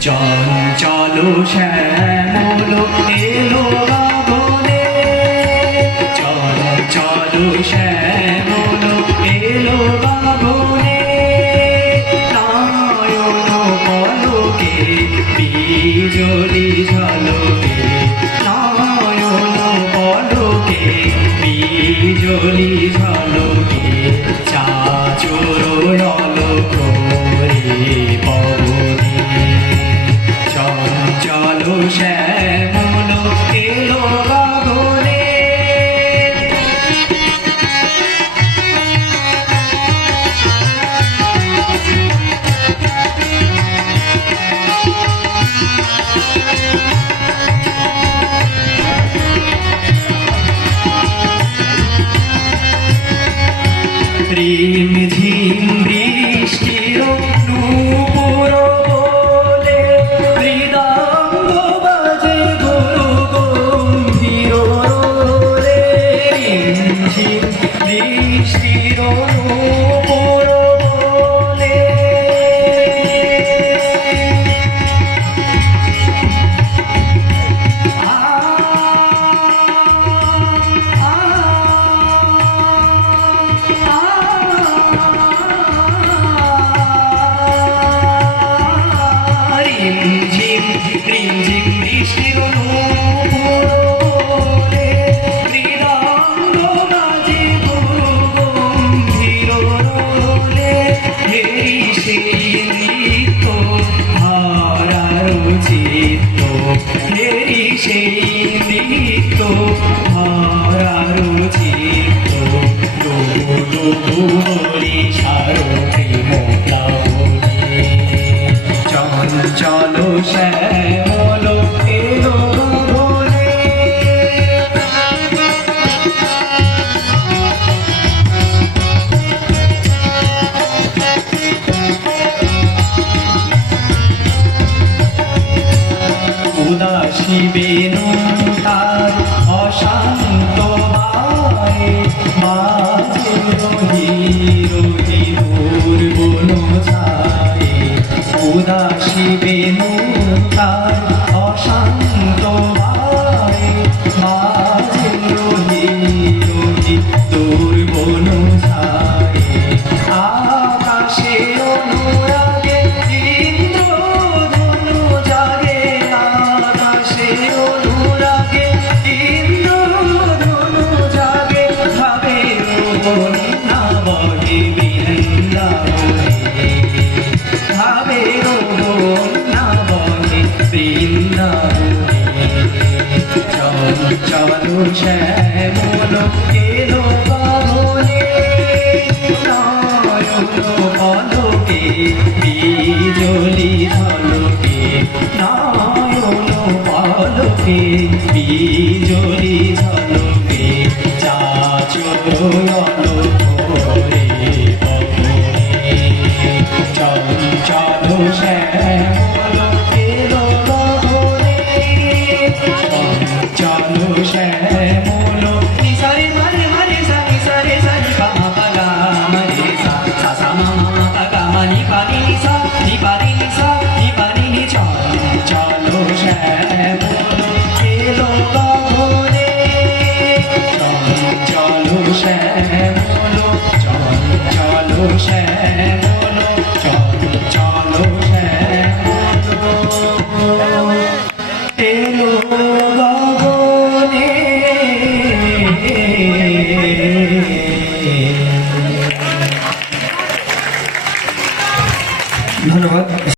চঞ্চল শ্যামল এলো গগনে চঞ্চল শ্যাম श्रीनिधि చేయి నీతో সারা বিজলি ঝলকে নয়ন পলকে বিজলি ঝলকে চাচল চঞ্চল শ্যাম bu